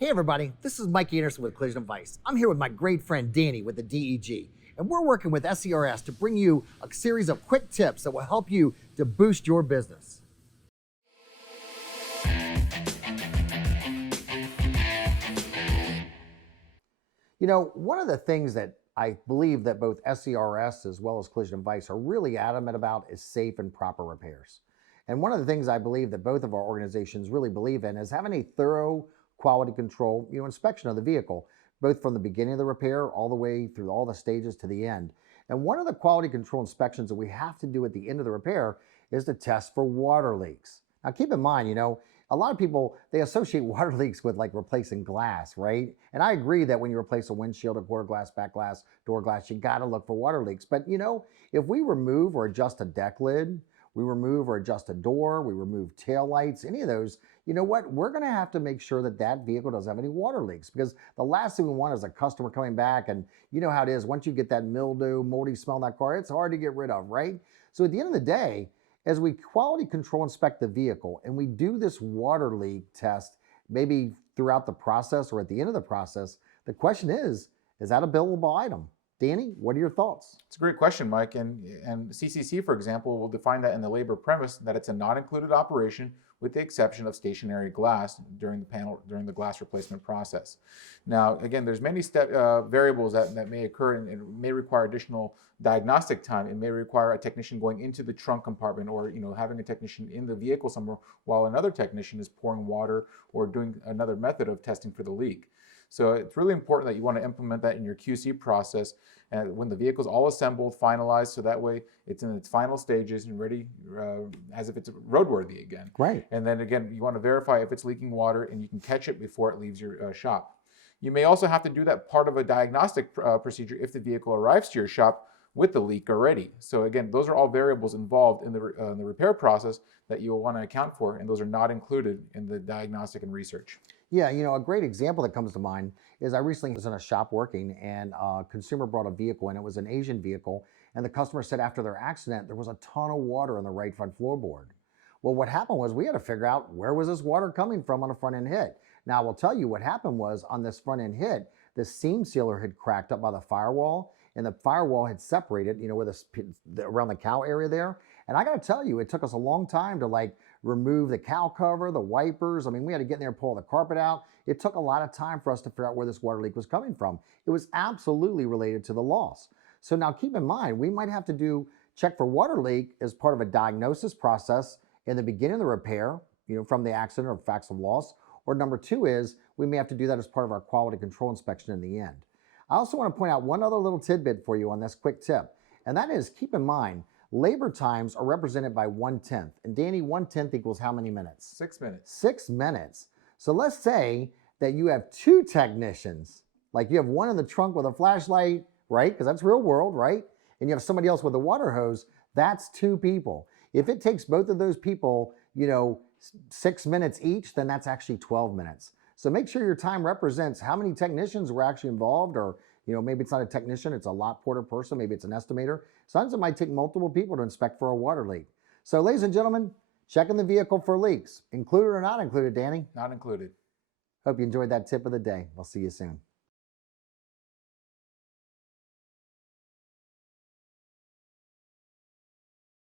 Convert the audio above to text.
Hey everybody, this is Mike Anderson with Collision Advice. I'm here with my great friend Danny with the DEG, and we're working with SCRS to bring you a series of quick tips that will help you to boost your business. You know, one of the things that I believe that both SCRS as well as Collision Advice are really adamant about is safe and proper repairs. And one of the things I believe that both of our organizations really believe in is having a thorough quality control, inspection of the vehicle, both from the beginning of the repair all the way through all the stages to the end. And one of the quality control inspections that we have to do at the end of the repair is to test for water leaks. Now keep in mind, a lot of people, they associate water leaks with like replacing glass, right? And I agree that when you replace a windshield, a quarter glass, back glass, door glass, you gotta look for water leaks. But if we remove or adjust a deck lid, we remove or adjust a door, we remove tail lights, any of those, you know what? We're gonna have to make sure that that vehicle doesn't have any water leaks, because the last thing we want is a customer coming back, and you know how it is, once you get that mildew, moldy smell in that car, it's hard to get rid of, right? So at the end of the day, as we quality control inspect the vehicle and we do this water leak test, maybe throughout the process or at the end of the process, the question is that a billable item? Danny, what are your thoughts? It's a great question, Mike. And CCC, for example, will define that in the labor premise that it's a not included operation with the exception of stationary glass during the glass replacement process. Now, again, there's many variables that may occur, and it may require additional diagnostic time. It may require a technician going into the trunk compartment, or having a technician in the vehicle somewhere while another technician is pouring water or doing another method of testing for the leak. So it's really important that you want to implement that in your QC process when the vehicle is all assembled, finalized, so that way it's in its final stages and ready as if it's roadworthy again. Right. And then again, you want to verify if it's leaking water, and you can catch it before it leaves your shop. You may also have to do that part of a diagnostic procedure if the vehicle arrives to your shop with the leak already. So again, those are all variables involved in the repair process that you'll want to account for, and those are not included in the diagnostic and research. Yeah, a great example that comes to mind is I recently was in a shop working, and a consumer brought a vehicle, and it was an Asian vehicle, and the customer said after their accident there was a ton of water on the right front floorboard. Well, what happened was we had to figure out where was this water coming from on a front end hit. Now I will tell you what happened was on this front end hit, the seam sealer had cracked up by the firewall, and the firewall had separated, where around the cowl area there. And I got to tell you, it took us a long time to remove the cowl cover, the wipers. I mean, we had to get in there and pull the carpet out. It took a lot of time for us to figure out where this water leak was coming from. It was absolutely related to the loss. So now keep in mind, we might have to check for water leak as part of a diagnosis process in the beginning of the repair, from the accident or facts of loss. Or number two is we may have to do that as part of our quality control inspection in the end. I also want to point out one other little tidbit for you on this quick tip, and that is keep in mind, labor times are represented by 1/10. And Danny, 1/10 equals how many minutes? 6 minutes. 6 minutes. So let's say that you have two technicians, like you have one in the trunk with a flashlight, right? Because that's real world, right? And you have somebody else with a water hose. That's two people. If it takes both of those people, 6 minutes each, then that's actually 12 minutes. So make sure your time represents how many technicians were actually involved, or maybe it's not a technician, it's a lot porter person, maybe it's an estimator. Sometimes it might take multiple people to inspect for a water leak. So ladies and gentlemen, checking the vehicle for leaks. Included or not included, Danny? Not included. Hope you enjoyed that tip of the day. I'll see you soon.